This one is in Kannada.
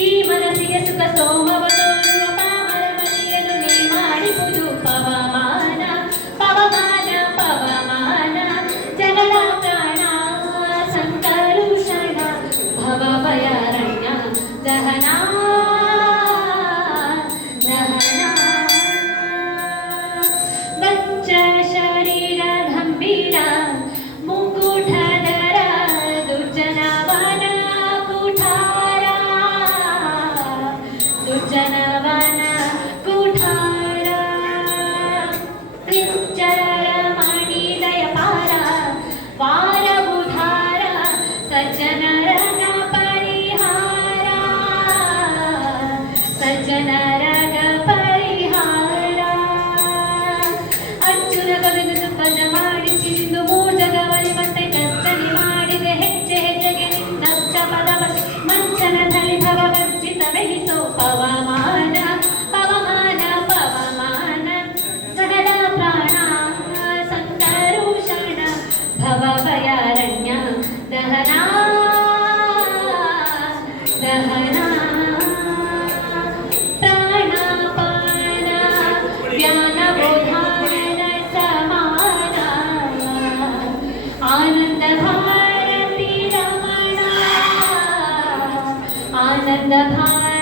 ಈ ಮನಸ್ಸಿಗೆ ಸುಖ ಸೋಮವ ತೋರುವ ಪಾಮರ ಮನೆಯನ್ನು ನೀ ಮಾಡಿರುವುದು ಪವಮಾನ ಪವಮಾನ ಪವಮಾನ ಜಗಳ ಪ್ರಾಣ ಸಂಕರುಷಣ ಭವ ಭಯಾರಣ್ಯ ದಹನಾ ದಹನಾ ವಂಚ ಶರೀರ ಗಂಭೀರ ಮುಕುಟಧರ ದುರ್ಜನವನ ಕುಠಾರ ದುರ್ಜನವನ ಕುಠಾರ ಕ್ಲಿಂಚರ ಮಣಿದಯ ಪಾರ ವಾರ ಬುಧಾರ ಸಜ್ಜನರ ಪರಿಹಾರ ಸಜ್ಜನರ ಪರಿಹಾರ ಅರ್ಜುನ ಕವಿದು ಸುಪ್ಪಜ ಮಾಡಿಸಿ ಇಂದು ಮೂರ್ಜಗವಳಿ ಮತ್ತೆ ಕತ್ತಲಿ ಮಾಡಿದೆ ಹೆಜ್ಜೆ ಹೆಜ್ಜೆಗೆ ನಿನ್ನ ಪದವ ಮಂಚನದಲ್ಲಿ ಭವವಂಚಿತ ವೆಹಿಸೋ ಪವಮಾನ ಪವಮಾನ ಪವಮಾನ ಸಕಲ ಪ್ರಾಣ ಸಂಕರುಷಣ ಭವ ಭಯಾರಣ್ಯ ದಹನಾ ದಹನಾ ಪ್ರಾಣಾಪಾನ ವ್ಯಾನ ಬೋಧಾನ ಸಮಾನ ಆನಂದ ಭಾರತಿ ರಮಣ ಆನಂದ ಭಾರತಿ